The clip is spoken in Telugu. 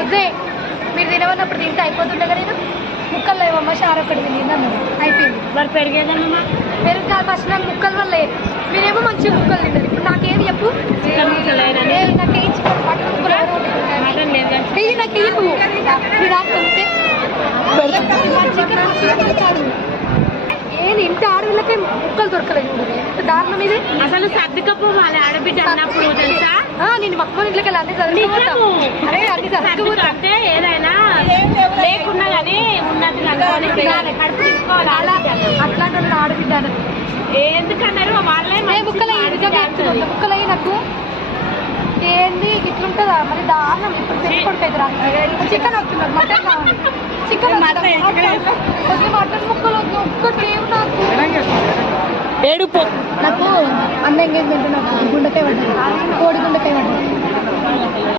వద్దే మీరు తినవన్నప్పుడు తింటే అయిపోతుండే కదా నేను ముక్కలు లేవమ్మా షార్ ఒకటి తిన్నాను అయిపోయింది. మరి పెరిగేదమ్మా పెరుగు కాదు ఫస్ట్ నాకు ముక్కల వల్ల మీరేమో మంచిగా ముక్కలు తింటారు. ఇప్పుడు నాకేది చెప్పు నాకేం చికెన్ మటన్ ముక్కలు వెయ్యి నాకు వెయ్యి నువ్వు మీరు ఆడుతుంటే చికెన్ ఏది ఇంటి ఆడవిళ్ళకే ముక్కలు దొరకలేదు. ఎంత దారుణం ఇది. అసలు సర్దుకపోవాలి ఆడబిడ్డ అన్నప్పుడు తెలుసా. నేను మక్కని ఇంట్లోకి వెళ్ళి అన్ని చదువుకుంటాను. అరే అన్ని అంటే ఏదైనా లేకున్నా కానీ ఉన్నది కడుపు తీసుకోవాలి. అట్లాంటి వాళ్ళు ఆడబిడ్డాను ఎందుకన్నారు వాళ్ళే ముక్కలయ్యి నాకు ఏంది ఇట్లుంటుందా మరి దారుణం. ఇప్పుడు పెళ్లి కొడుకైతురా చికెన్ వస్తున్నారు మటన్ కావాలి చికెన్ మటన్ ముక్కలు ఒక్కటి లేవు నాకు. ఏడుపో నాకు అన్న ఎంగేజ్మెంట్ నాకు గుండెకాయ పడ్డది కోడి గుండెకాయ పడ్డది.